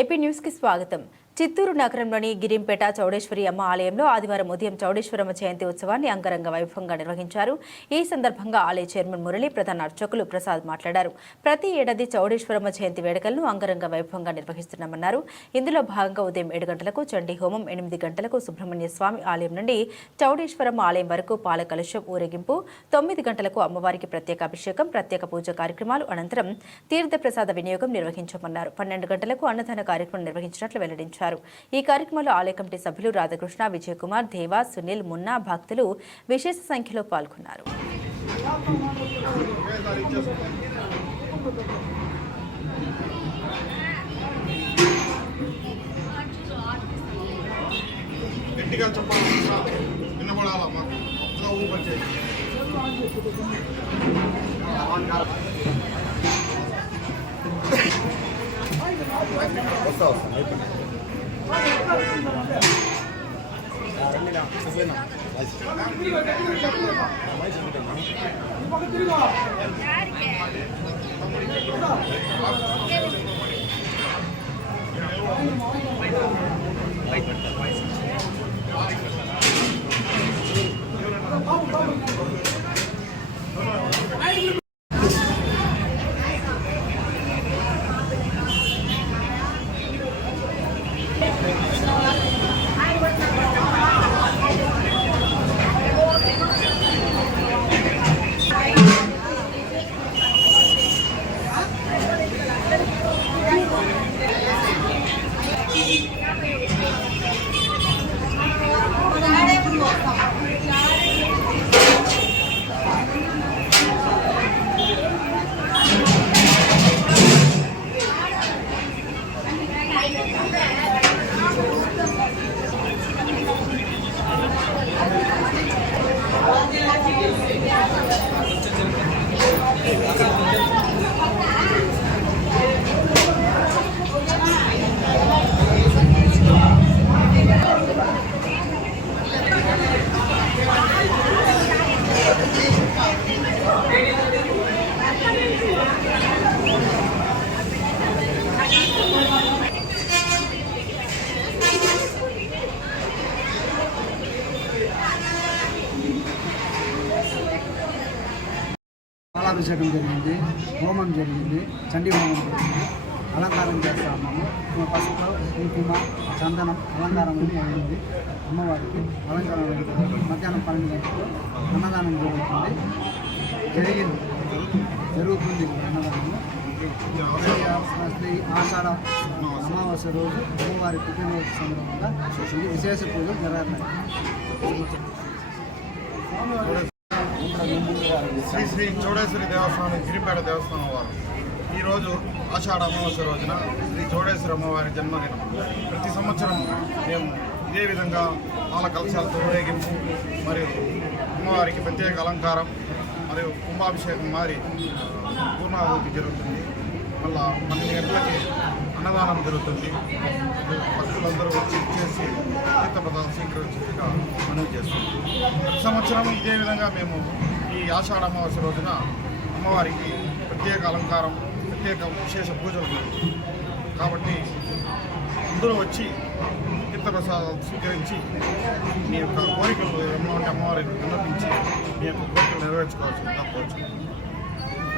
AP news కి స్వాగతం. చిత్తూరు నగరంలోని గిరింపేట చౌడేశ్వరి అమ్మ ఆలయంలో ఆదివారం ఉదయం చౌడేశ్వరమ్మ జయంతి ఉత్సవాన్ని అంగరంగ వైభవంగా నిర్వహించారు. ఈ సందర్భంగా ఆలయ చైర్మన్ మురళి, ప్రధాన అర్చకులు ప్రసాద్ మాట్లాడారు. ప్రతి ఏడాది చౌడేశ్వరమ్మ జయంతి వేడుకలను అంగరంగ వైభవంగా నిర్వహిస్తున్నామన్నారు. ఇందులో భాగంగా ఉదయం 7 గంటలకు చండీ హోమం, 8 గంటలకు సుబ్రహ్మణ్య స్వామి ఆలయం నుండి చౌడేశ్వరమ్మ ఆలయం వరకు పాల కలశం ఊరేగింపు, 9 గంటలకు అమ్మవారికి ప్రత్యేక అభిషేకం, ప్రత్యేక పూజ కార్యక్రమాలు అనంతరం తీర్థప్రసాద వినియోగం నిర్వహించమన్నారు. 12 గంటలకు అన్నదాన కార్యక్రమం నిర్వహించినట్లు వెల్లడించారు. ఈ కార్యక్రమంలో ఆలయ కమిటీ సభ్యులు రాధాకృష్ణ, విజయ్ కుమార్, దేవా, సునీల్, మున్నా, భక్తులు విశేష సంఖ్యలో పాల్గొన్నారు. పాలాభిషేకం జరిగింది, హోమం జరిగింది, చండీ హోమం జరిగింది, అలంకారం చేస్తా ఉన్నాము. పసుపు, కుంకుమ, చందనం అలంకారం అని అయింది. అమ్మవారికి అలంకారం అయింది. మధ్యాహ్నం 12 గంటలకు అన్నదానం జరుగుతుంది అన్నదానము. ఆషాఢ అమావాస్య రోజు అమ్మవారి పుట్టినరోజు సందర్భంగా విశేష పూజలు జరుగుతాయి. శ్రీ శ్రీ చౌడేశ్వరి దేవస్థానం, గిరిపేట దేవస్థానం వారు ఈరోజు ఆషాఢ అమావాస్య రోజున శ్రీ చౌడేశ్వరి అమ్మవారి జన్మదినం. ప్రతి సంవత్సరం మేము ఇదే విధంగా పాల కలశాలతో ఊరేగింపు మరియు అమ్మవారికి ప్రత్యేక అలంకారం మరియు కుంభాభిషేకం మారి పూర్ణాహుతి జరుగుతుంది. మళ్ళా 12 గంటలకి అన్నదానం జరుగుతుంది. భక్తులందరూ వచ్చి చేసి తీర్థప్రసాదం స్వీకరించేదిగా మనవి చేస్తుంది. ప్రతి సంవత్సరం ఇదే విధంగా మేము ఈ ఆషాఢ అమావాస్య రోజున అమ్మవారికి ప్రత్యేక అలంకారం, ప్రత్యేక విశేష పూజలు జరుగుతుంది. కాబట్టి అందరూ వచ్చి తీర్థప్రసాదాలు స్వీకరించి మీ యొక్క కోరికలు ఎన్నో అమ్మవారిని విన్నపించి మీ యొక్క కోరికలు నెరవేర్చుకోవాల్సిందిగా కోరుచున్నాను.